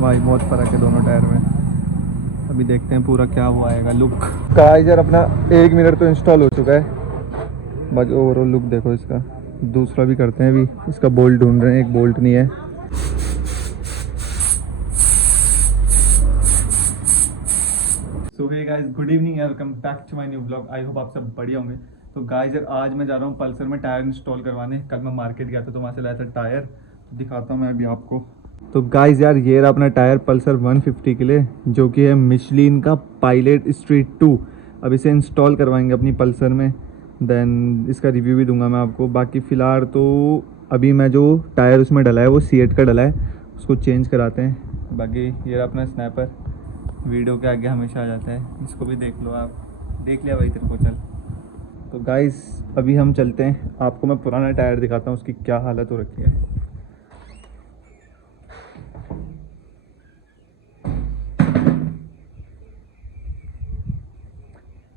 भाई बहुत फ़र्क है दोनों टायर में। अभी देखते हैं पूरा क्या वो आएगा लुक। काइजर अपना 1 मिनट तो इंस्टॉल हो चुका है। बाकी ओवरऑल लुक देखो इसका। दूसरा भी करते हैं, अभी इसका बोल्ट ढूंढ रहे हैं, एक बोल्ट नहीं है। So hey guys, good evening, welcome back to my new blog. I hope आप सब बढ़िया होंगे। तो गाइस यार, आज मैं जा रहा हूँ पल्सर में टायर इंस्टॉल करवाने। कल मैं मार्केट गया था तो वहाँ से लाया था टायर, तो दिखाता हूँ मैं अभी आपको। तो गाइस यार, ये रहा अपना टायर पल्सर 150 के लिए, जो कि है मिशलिन का पायलट स्ट्रीट 2। अब इसे इंस्टॉल करवाएंगे अपनी पल्सर में, देन इसका रिव्यू भी दूंगा मैं आपको। बाकी फ़िलहाल तो अभी मैं जो टायर उसमें डला है वो सीएट का डला है, उसको चेंज कराते हैं। बाकी ये रहा अपना स्नैपर, वीडियो के आगे हमेशा आ जाता है, इसको भी देख लो आप। देख लिया भाई तेरे को, चल। तो गाइस अभी हम चलते हैं, आपको मैं पुराना टायर दिखाता हूँ उसकी क्या हालत हो रखी है।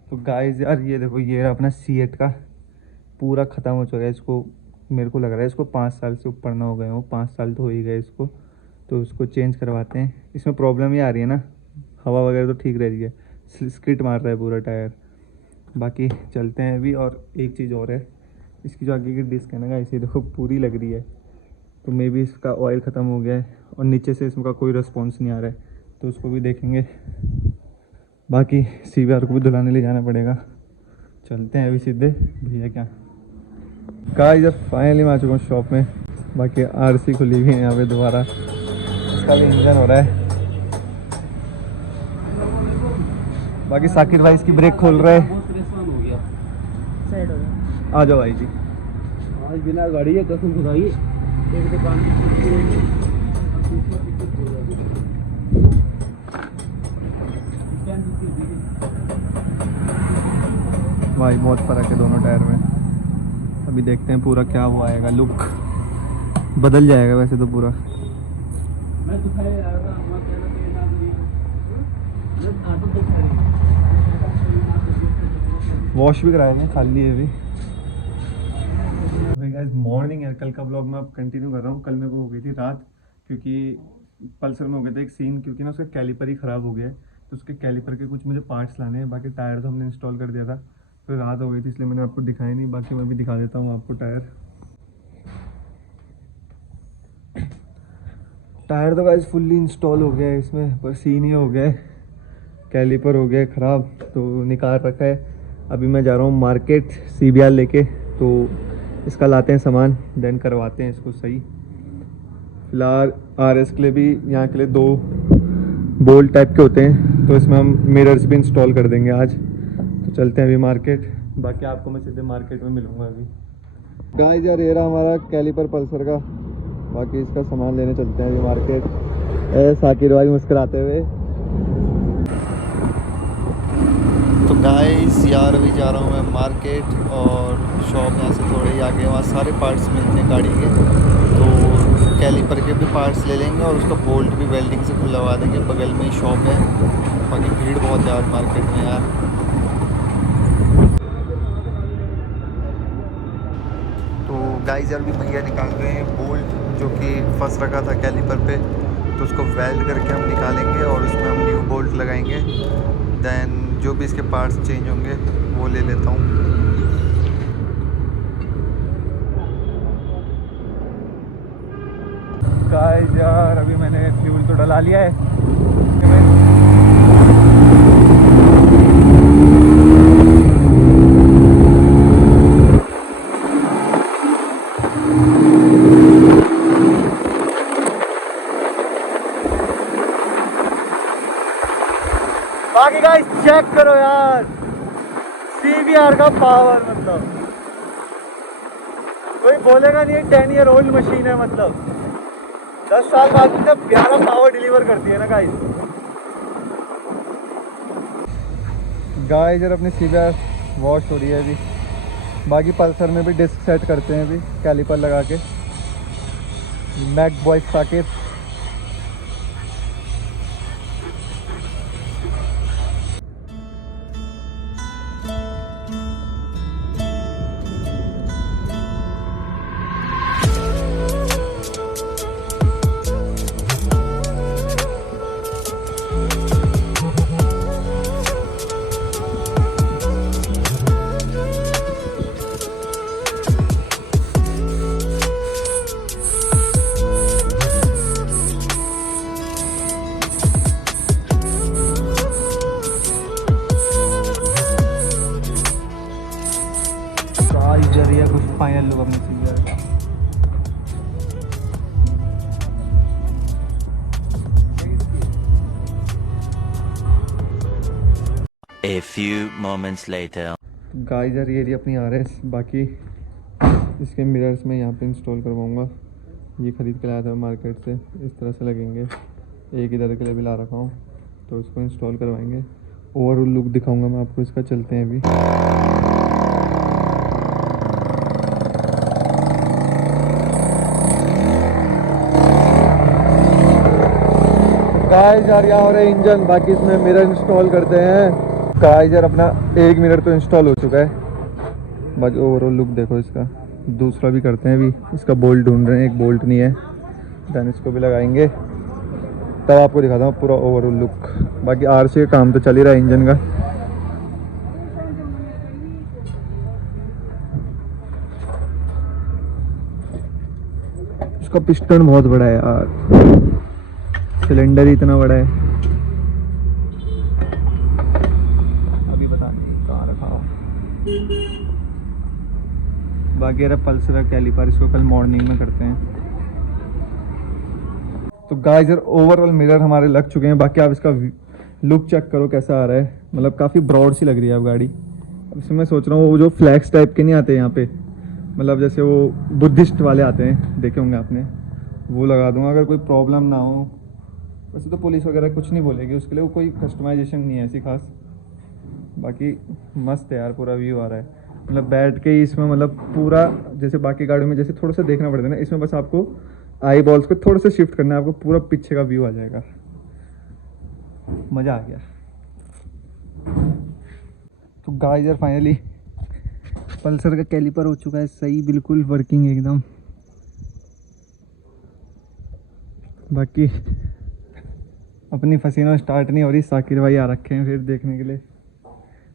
तो गाइस यार, ये देखो, ये रहा अपना सीएट का, पूरा ख़त्म हो चुका है। इसको मेरे को लग रहा है इसको 5 साल से ऊपर ना हो गए हो, 5 साल तो हो ही गए इसको। तो उसको चेंज करवाते हैं। इसमें प्रॉब्लम ये आ रही है ना, हवा वगैरह तो ठीक रह रही है, स्किट मार रहा है पूरा टायर। बाकी चलते हैं अभी। और एक चीज़ और है, इसकी जो आगे की डिस्क है ना गाइस, ये देखो पूरी लग रही है, तो मे बी इसका ऑयल ख़त्म हो गया है और नीचे से इसका कोई रिस्पॉन्स नहीं आ रहा है, तो उसको भी देखेंगे। बाकी सीवीआर को भी धुलाने ले जाना पड़ेगा। चलते हैं अभी सीधे भैया क्या। गाइस जब फाइनली मैं आ चुका हूँ शॉप में। बाकी आरसी खुली हुई है यहाँ पे दोबारा, इसका भी इंजन हो रहा है। बाकी साकिर भाई इसकी ब्रेक खोल रहा है। बहुत परेशान हो गया, साइड हो गया। आ जाओ भाई जी। आज बिना गाड़ी है कसम खुदाई, एक दुकान की भाई बहुत फ़र्क है दोनों टायर में। अभी देखते हैं पूरा क्या वो आएगा लुक, बदल जाएगा वैसे तो पूरा। मैं दिखाया यार ना, मैं कहना चाहिए ना करी मैं ऑटो बुक करी। वॉश भी कराएंगे, खाली है अभी। गाइस मॉर्निंग है, कल का ब्लॉग मैं अब कंटिन्यू कर रहा हूँ। कल मेरे को हो गई थी रात, क्योंकि पल्सर में हो गया था एक सीन, क्योंकि ना उसका कैलिपर ही ख़राब हो गया है, तो उसके कैलिपर के कुछ मुझे पार्ट्स लाने हैं। बाकी टायर तो हमने इंस्टॉल कर दिया था, तो रात हो गई थी इसलिए मैंने आपको दिखाया नहीं। बाकी मैं भी दिखा देता हूँ आपको टायर। टायर तो गाइस फुल्ली इंस्टॉल हो गया है इसमें, पर सीन ही हो गया है, कैलिपर हो गया है ख़राब, तो निकाल रखा है। अभी मैं जा रहा हूँ मार्केट सीबीआर लेके, तो इसका लाते हैं सामान, देन करवाते हैं इसको सही। फिलहाल आरएस के लिए भी, यहाँ के लिए 2 बोल्ट टाइप के होते हैं, तो इसमें हम मिरर्स भी इंस्टॉल कर देंगे आज। तो चलते हैं अभी मार्केट। बाकी आपको मैं सीधे मार्केट में मिलूँगा अभी। गाइस यार, ये रहा हमारा कैलिपर पल्सर का। बाकी इसका सामान लेने चलते हैं अभी मार्केट। साकिर भाई मुस्कुराते हुए। तो गाइस यार, अभी जा रहा हूँ मैं मार्केट, और शॉप यहाँ से थोड़े ही आगे, वहाँ सारे पार्ट्स मिलते हैं गाड़ी के, तो कैलिपर के भी पार्ट्स ले लेंगे और उसका बोल्ट भी वेल्डिंग से खुलवा देंगे। बगल में ही शॉप है। बाकी भीड़ बहुत है आज मार्केट में यार। तो गाइस यार, भी भैया निकाल रहे हैं बोल्ट, जो कि फंस रखा था कैलिपर पे, तो उसको वेल्ड करके हम निकालेंगे और उसमें हम न्यू बोल्ट लगाएंगे। देन जो भी इसके पार्ट्स चेंज होंगे वो ले लेता हूँ। गाइस यार, अभी मैंने फ्यूल तो डला लिया है। बाकी गाइस चेक करो यार, सीवीआर का पावर, मतलब कोई बोलेगा नहीं 10 ईयर ओल्ड मशीन है, मतलब 10 साल बाद इतना प्यारा पावर डिलीवर करती है ना गाइस। गाइस यार, अपनी सीवीआर वॉश हो रही है अभी। बाकी पल्सर में भी डिस्क सेट करते हैं अभी कैलिपर लगा के। मैक बॉय साकिर। फाइनल लुक अपने CBR का। A few moments later. Guys यार ये रही अपनी RS, बाकी इसके मिरर्स में यहाँ पे इंस्टॉल करवाऊँगा। ये ख़रीद के लाया था मार्केट से, इस तरह से लगेंगे। एक इधर के लिए भी ला रखा हूँ, तो इसको इंस्टॉल करवाएंगे। ओवरऑल लुक दिखाऊंगा मैं आपको इसका। चलते हैं अभी। गाइस यार यहाँ हो रहा है इंजन, बाकी इसमें मिरर इंस्टॉल करते हैं। गाइस यार अपना एक मिरर तो इंस्टॉल हो चुका है, बाकी ओवरऑल लुक देखो इसका। दूसरा भी करते हैं अभी, इसका बोल्ट ढूंढ रहे हैं, एक बोल्ट नहीं है। देन इसको भी लगाएंगे, तब आपको दिखाता हूँ पूरा ओवरऑल लुक। बाकी RC का काम तो चल ही रहा है इंजन का। इसका पिस्टन बहुत बड़ा है यार, सिलेंडर ही इतना बड़ा है। अभी पता नहीं कहाँ रखा हो। बाकी यार पल्सर का कैलिपर, इसको कल मॉर्निंग में करते हैं। तो गाइस यार ओवरऑल मिरर हमारे लग चुके हैं। बाकी आप इसका लुक चेक करो कैसा आ रहा है, मतलब काफ़ी ब्रॉड सी लग रही है अब गाड़ी। अब इसमें मैं सोच रहा हूँ वो जो फ्लैक्स टाइप के नहीं आते यहाँ पे, मतलब जैसे वो बुद्धिस्ट वाले आते हैं, देखे होंगे आपने, वो लगा दूंगा अगर कोई प्रॉब्लम ना हो। वैसे तो पुलिस वगैरह कुछ नहीं बोलेगी उसके लिए, वो कोई कस्टमाइजेशन नहीं है ऐसी खास। बाकी मस्त है यार, पूरा व्यू आ रहा है। मतलब बैठ के ही इसमें, मतलब पूरा जैसे बाकी गाड़ियों में जैसे थोड़ा सा देखना पड़ता है ना, इसमें बस आपको आई बॉल्स को थोड़ा सा शिफ्ट करना है, आपको पूरा पीछे का व्यू आ जाएगा। मज़ा आ गया। तो गाइस यार फाइनली पल्सर का कैलिपर हो चुका है सही, बिल्कुल वर्किंग एकदम। बाकी अपनी फसीनों स्टार्ट नहीं हो रही, साकिर भाई आ रखे हैं फिर देखने के लिए।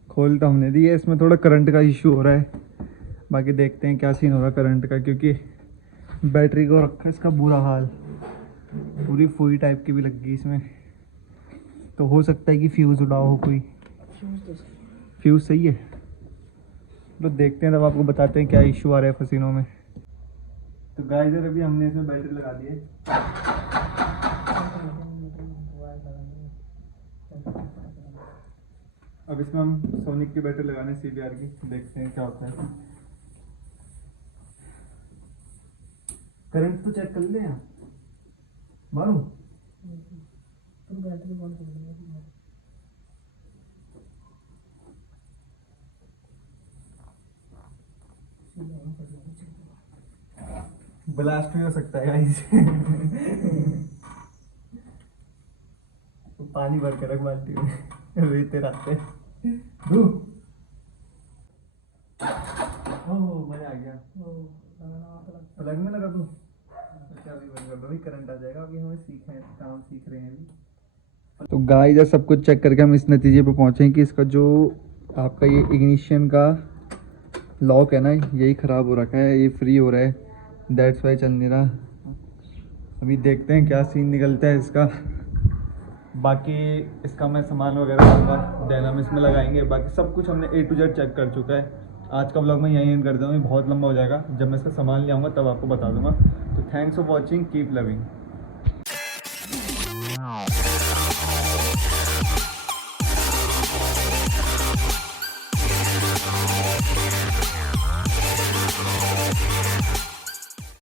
खोल तो हमने दी है, इसमें थोड़ा करंट का इशू हो रहा है। बाकी देखते हैं क्या सीन होगा करंट का, क्योंकि बैटरी को रखा है इसका बुरा हाल, पूरी फुई टाइप की भी लग गई इसमें। तो हो सकता है कि फ्यूज़ उड़ा हो कोई। फ्यूज़ सही है, तो देखते हैं तब आपको बताते हैं क्या इशू आ रहा है फसीनों में। तो गाइस यार अभी हमने इसमें बैटरी लगा दी है। अब इसमें हम सोनिक की बैटरी लगाने CBR की, देखते हैं क्या होता है। करंट तो चेक कर ले यहाँ मारूं। ब्लास्ट भी हो सकता है गाइस। पानी भर के रख बाल्टी में, रेते रहते। ओह मजा आ गया। प्लग में लगा दूं? अच्छा अभी बंद कर दो, अभी करंट आ जाएगा। अभी हमें सीखना है, काम सीख रहे हैं अभी। तो गाइस सब कुछ चेक करके हम इस नतीजे पे पहुंचे हैं कि इसका जो आपका ये इग्निशन का लॉक है ना, यही ख़राब हो रखा है, ये फ्री हो रहा है, दैट्स वाई चल नहीं रहा। अभी देखते हैं क्या सीन निकलता है इसका। बाकी इसका मैं सामान वगैरह लूँगा, देन हम इसमें लगाएंगे। बाकी सब कुछ हमने A to Z चेक कर चुका है। आज का व्लॉग मैं यहीं एंड कर दूँगा, बहुत लंबा हो जाएगा। जब मैं इसका सामान ले आऊँगा तब आपको बता दूँगा। तो thanks for watching, keep loving.